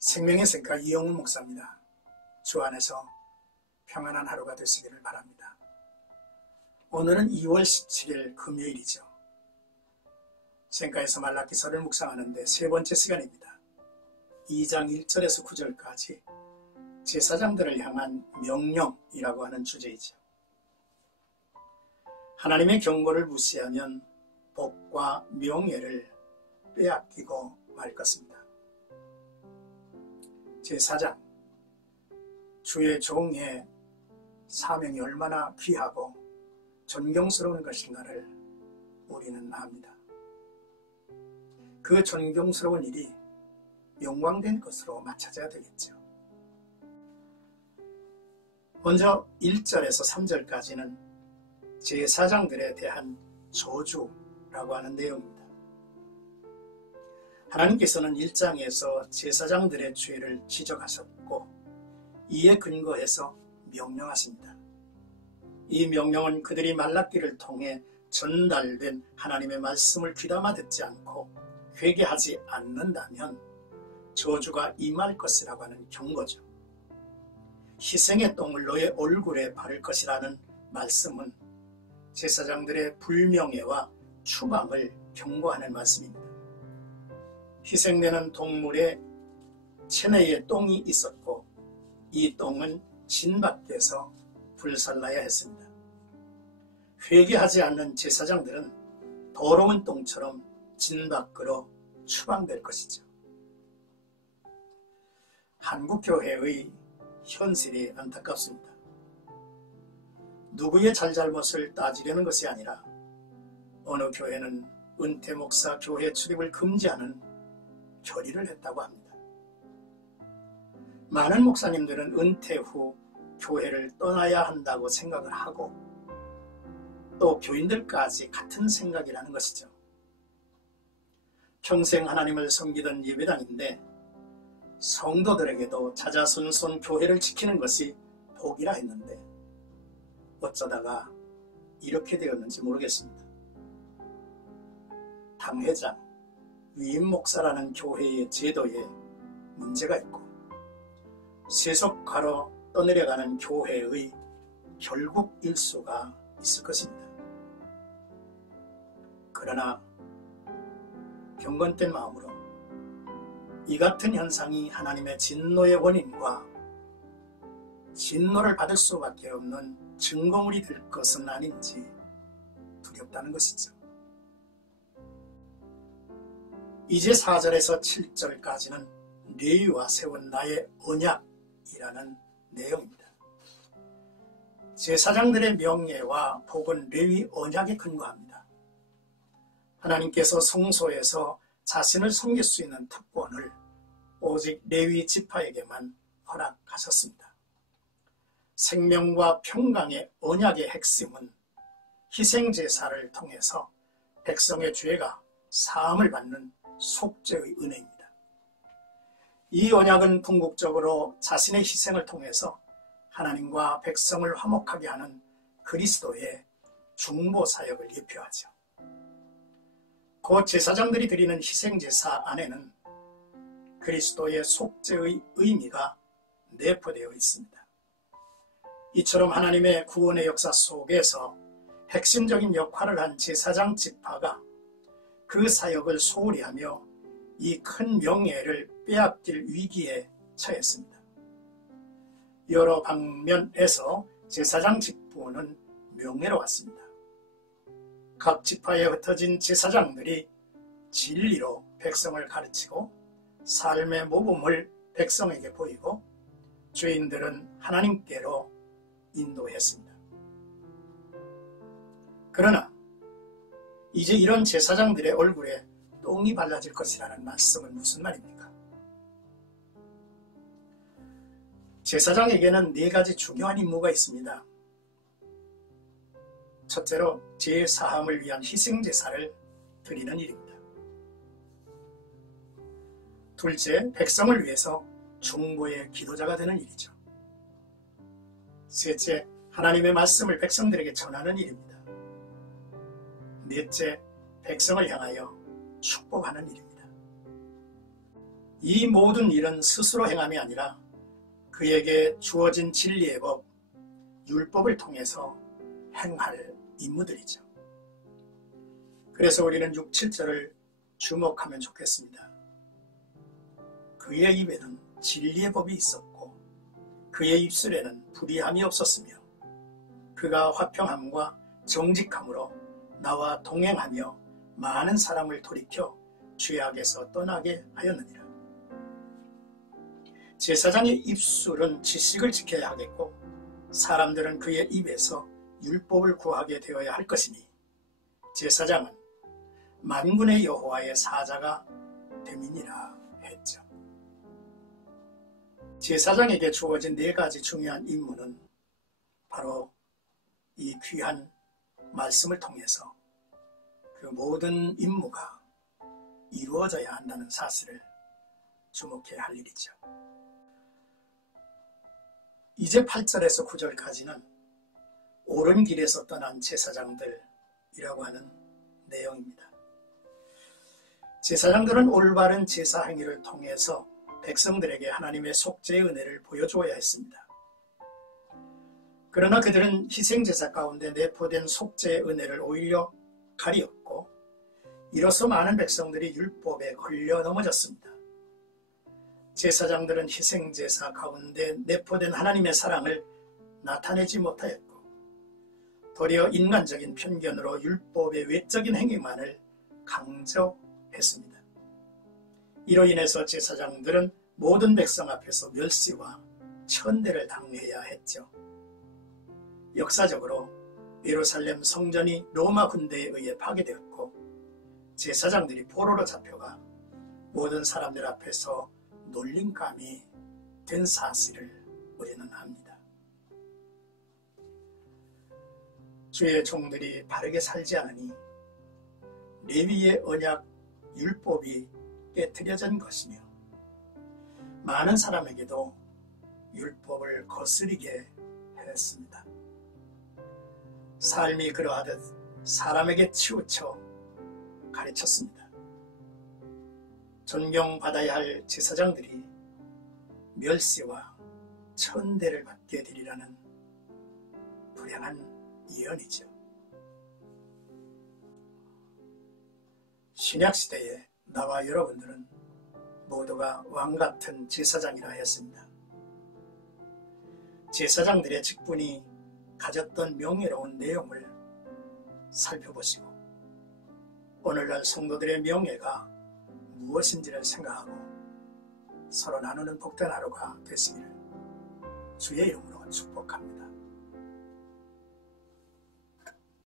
생명의 생가 이영훈 목사입니다. 주 안에서 평안한 하루가 되시기를 바랍니다. 오늘은 2월 17일 금요일이죠. 생가에서 말라기서를 묵상하는데 세 번째 시간입니다. 2장 1절에서 9절까지 제사장들을 향한 명령이라고 하는 주제이죠. 하나님의 경고를 무시하면 복과 명예를 빼앗기고 말 것입니다. 제4장, 주의 종의 사명이 얼마나 귀하고 존경스러운 것인가를 우리는 압니다. 그 존경스러운 일이 영광된 것으로 맞춰져야 되겠죠. 먼저 1절에서 3절까지는 제사장들에 대한 저주라고 하는 내용입니다. 하나님께서는 1장에서 제사장들의 죄를 지적하셨고 이에 근거해서 명령하십니다. 이 명령은 그들이 말라기를 통해 전달된 하나님의 말씀을 귀담아 듣지 않고 회개하지 않는다면 저주가 임할 것이라고 하는 경고죠. 희생의 똥을 너의 얼굴에 바를 것이라는 말씀은 제사장들의 불명예와 추방을 경고하는 말씀입니다. 희생되는 동물의 체내에 똥이 있었고 이 똥은 진 밖에서 불살라야 했습니다. 회개하지 않는 제사장들은 더러운 똥처럼 진 밖으로 추방될 것이죠. 한국교회의 현실이 안타깝습니다. 누구의 잘잘못을 따지려는 것이 아니라 어느 교회는 은퇴 목사 교회 출입을 금지하는 결의를 했다고 합니다. 많은 목사님들은 은퇴 후 교회를 떠나야 한다고 생각을 하고 또 교인들까지 같은 생각이라는 것이죠. 평생 하나님을 섬기던 예배당인데 성도들에게도 자자손손 교회를 지키는 것이 복이라 했는데 어쩌다가 이렇게 되었는지 모르겠습니다. 당회장, 위임 목사라는 교회의 제도에 문제가 있고 세속화로 떠내려가는 교회의 결국 일수가 있을 것입니다. 그러나 경건된 마음으로 이 같은 현상이 하나님의 진노의 원인과 진노를 받을 수밖에 없는 증거물이 될 것은 아닌지 두렵다는 것이죠. 이제 4절에서 7절까지는 레위와 세운 나의 언약이라는 내용입니다. 제사장들의 명예와 복은 레위 언약에 근거합니다. 하나님께서 성소에서 자신을 섬길 수 있는 특권을 오직 레위 지파에게만 허락하셨습니다. 생명과 평강의 언약의 핵심은 희생제사를 통해서 백성의 죄가 사함을 받는 속죄의 은혜입니다. 이 언약은 궁극적으로 자신의 희생을 통해서 하나님과 백성을 화목하게 하는 그리스도의 중보사역을 예표하죠. 곧 제사장들이 드리는 희생제사 안에는 그리스도의 속죄의 의미가 내포되어 있습니다. 이처럼 하나님의 구원의 역사 속에서 핵심적인 역할을 한 제사장 지파가 그 사역을 소홀히 하며 이 큰 명예를 빼앗길 위기에 처했습니다. 여러 방면에서 제사장 직분은 명예로웠습니다. 각 지파에 흩어진 제사장들이 진리로 백성을 가르치고 삶의 모범을 백성에게 보이고 죄인들은 하나님께로 인도했습니다. 그러나 이제 이런 제사장들의 얼굴에 똥이 발라질 것이라는 말씀은 무슨 말입니까? 제사장에게는 4가지 중요한 임무가 있습니다. 첫째로 죄사함을 위한 희생제사를 드리는 일입니다. 둘째, 백성을 위해서 중보의 기도자가 되는 일이죠. 셋째, 하나님의 말씀을 백성들에게 전하는 일입니다. 넷째, 백성을 향하여 축복하는 일입니다. 이 모든 일은 스스로 행함이 아니라 그에게 주어진 진리의 법, 율법을 통해서 행할 임무들이죠. 그래서 우리는 6, 7절을 주목하면 좋겠습니다. 그의 입에는 진리의 법이 있었고 그의 입술에는 불의함이 없었으며 그가 화평함과 정직함으로 나와 동행하며 많은 사람을 돌이켜 죄악에서 떠나게 하였느니라. 제사장의 입술은 지식을 지켜야 하겠고 사람들은 그의 입에서 율법을 구하게 되어야 할 것이니 제사장은 만군의 여호와의 사자가 됨이니라 했죠. 제사장에게 주어진 4가지 중요한 임무는 바로 이 귀한 말씀을 통해서 그 모든 임무가 이루어져야 한다는 사실을 주목해야 할 일이죠. 이제 8절에서 9절까지는 옳은 길에서 떠난 제사장들이라고 하는 내용입니다. 제사장들은 올바른 제사 행위를 통해서 백성들에게 하나님의 속죄의 은혜를 보여주어야 했습니다. 그러나 그들은 희생제사 가운데 내포된 속죄의 은혜를 오히려 가리었고 이로써 많은 백성들이 율법에 걸려 넘어졌습니다. 제사장들은 희생제사 가운데 내포된 하나님의 사랑을 나타내지 못하였고 도리어 인간적인 편견으로 율법의 외적인 행위만을 강조했습니다. 이로 인해서 제사장들은 모든 백성 앞에서 멸시와 천대를 당해야 했죠. 역사적으로 예루살렘 성전이 로마 군대에 의해 파괴되었고 제사장들이 포로로 잡혀가 모든 사람들 앞에서 놀림감이 된 사실을 우리는 압니다. 주의 종들이 바르게 살지 않으니 레위의 언약 율법이 깨트려진 것이며 많은 사람에게도 율법을 거스리게 했습니다. 삶이 그러하듯 사람에게 치우쳐 가르쳤습니다. 존경받아야 할 제사장들이 멸시와 천대를 받게 되리라는 불행한 예언이죠. 신약시대에 나와 여러분들은 모두가 왕같은 제사장이라 했습니다. 제사장들의 직분이 가졌던 명예로운 내용을 살펴보시고 오늘날 성도들의 명예가 무엇인지를 생각하고 서로 나누는 복된 하루가 되시기를 주의 이름으로 축복합니다.